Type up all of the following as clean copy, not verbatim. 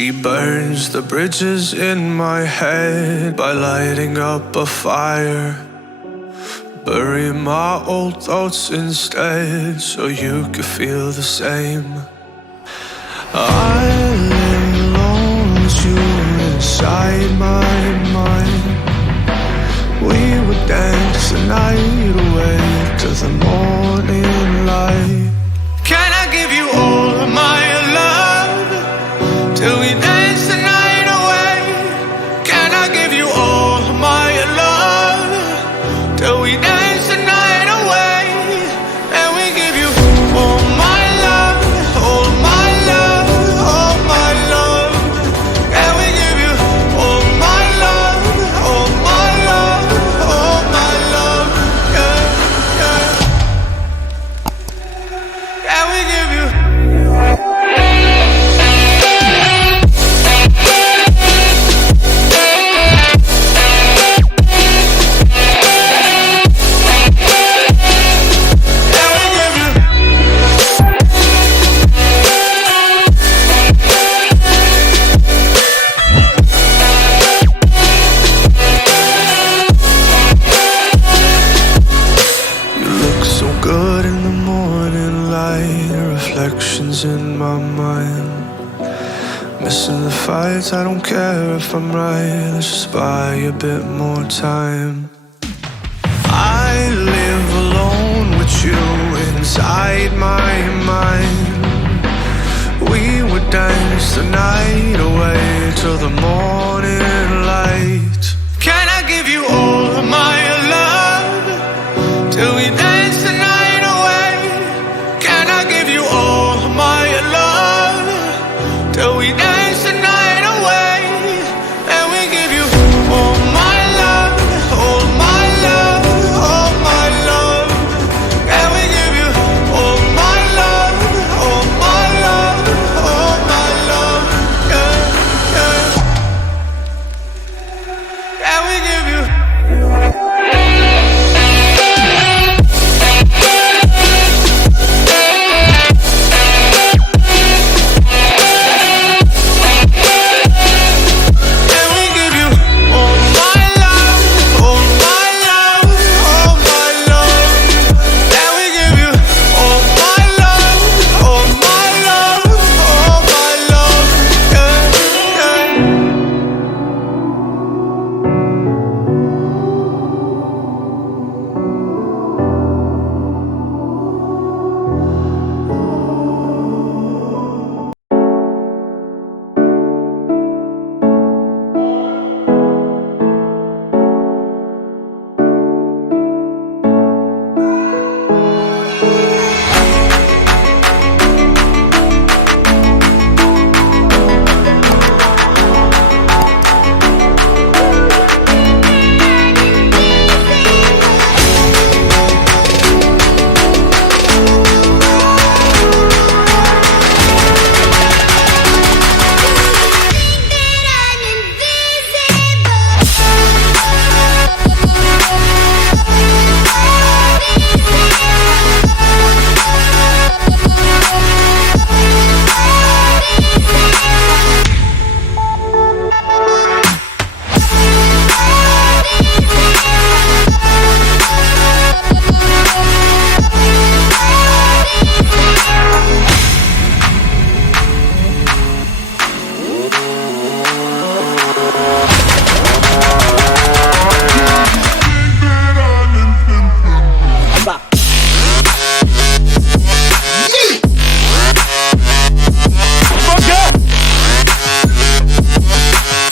She burns the bridges in my head by lighting up a fire. Bury my old thoughts instead so you could feel the same. I lay alone with you inside my mind. We would dance the night away to the morning light. Can I give you all of my love till we dance the night away? Can I give you all of my love till we dance the night away? And we give you all my love, all my love, all my love. And we give you all my love, all my love, all my love. Yeah, yeah. And we give you. Good in the morning light, reflections in my mind. Missing the fights, I don't care if I'm right. Let's just buy a bit more time. I live alone with you inside my mind. We would dance the night away till the morning light. Can I give you all of my love till we dance the night away? Can I give you all of my love till we dance the night away? And we give you all my love, all my love, all my love. And we give you all my love, all my love, all my love. Yeah, yeah. And we give you.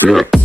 Yeah.